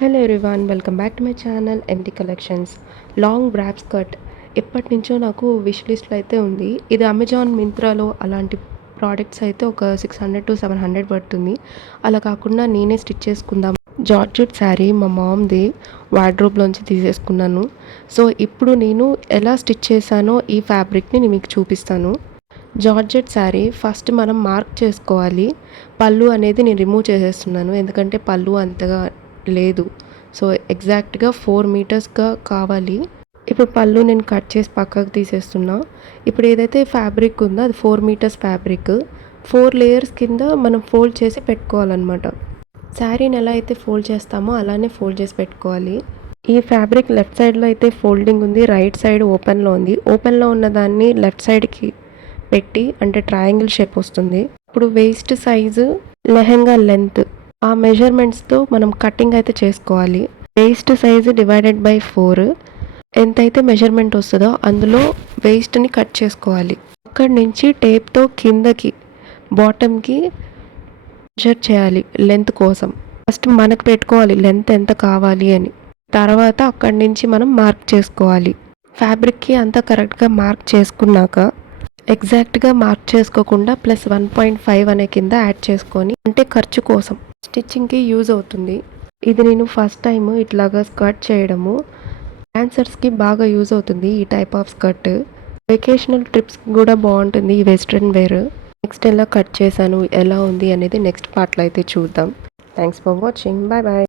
Hello everyone, welcome back to my channel MT collections. Long wrap skirt ఎప్పటి నుంచో నాకు wish లిస్ట్లో అయితే ఉంది. ఇది అమెజాన్ మింత్రాలో అలాంటి ప్రోడక్ట్స్ అయితే ఒక 600 to 700 పడుతుంది. అలా కాకుండా నేనే స్టిచ్ చేసుకుందాం. జార్జెట్ శారీ మా మామ్ది వార్డ్రోబ్లోంచి తీసేసుకున్నాను. సో ఇప్పుడు నేను ఎలా స్టిచ్ చేశానో ఈ ఫ్యాబ్రిక్ని నేను మీకు చూపిస్తాను. జార్జెట్ శారీ ఫస్ట్ మనం మార్క్ చేసుకోవాలి. పళ్ళు అనేది నేను రిమూవ్ చేసేస్తున్నాను, ఎందుకంటే పళ్ళు అంతగా లేదు. సో ఎగ్జాక్ట్గా 4 మీటర్స్గా కావాలి. ఇప్పుడు పళ్ళు నేను కట్ చేసి పక్కకు తీసేస్తున్నా. ఇప్పుడు ఏదైతే ఫ్యాబ్రిక్ ఉందో అది 4 మీటర్స్ ఫ్యాబ్రిక్. 4 లేయర్స్ కింద మనం ఫోల్డ్ చేసి పెట్టుకోవాలన్నమాట. శారీని ఎలా అయితే ఫోల్డ్ చేస్తామో అలానే ఫోల్డ్ చేసి పెట్టుకోవాలి. ఈ ఫ్యాబ్రిక్ లెఫ్ట్ సైడ్లో అయితే ఫోల్డింగ్ ఉంది, రైట్ సైడ్ ఓపెన్లో ఉంది. ఓపెన్లో ఉన్న దాన్ని లెఫ్ట్ సైడ్కి పెట్టి అంటే ట్రయాంగిల్ షేప్ వస్తుంది. ఇప్పుడు వేస్ట్ సైజు, లెహెంగా లెంత్ ఆ మెజర్మెంట్స్తో మనం కటింగ్ అయితే చేసుకోవాలి. వేస్ట్ సైజు డివైడెడ్ బై 4 ఎంతైతే మెజర్మెంట్ వస్తుందో అందులో వేస్ట్ని కట్ చేసుకోవాలి. అక్కడి నుంచి టేప్తో కిందకి బాటమ్కి మెజర్ చేయాలి లెంత్ కోసం. ఫస్ట్ మనకు పెట్టుకోవాలి లెంత్ ఎంత కావాలి అని. తర్వాత అక్కడి నుంచి మనం మార్క్ చేసుకోవాలి. ఫ్యాబ్రిక్కి అంతా కరెక్ట్గా మార్క్ చేసుకున్నాక ఎగ్జాక్ట్గా మార్క్ చేసుకోకుండా +1.5 అనే కింద యాడ్ చేసుకొని, అంటే ఖర్చు కోసం స్టిచ్చింగ్కి యూజ్ అవుతుంది. ఇది నేను ఫస్ట్ టైం ఇట్లాగా స్కర్ట్ చేయడము. డాన్సర్స్కి బాగా యూజ్ అవుతుంది ఈ type of skirt. Vacational trips కూడా బాగుంటుంది ఈ వెస్ట్రన్ వేర్. నెక్స్ట్ ఎలా కట్ చేశాను, ఎలా ఉంది అనేది నెక్స్ట్ పార్ట్లో అయితే చూద్దాం. Thanks for watching. Bye bye.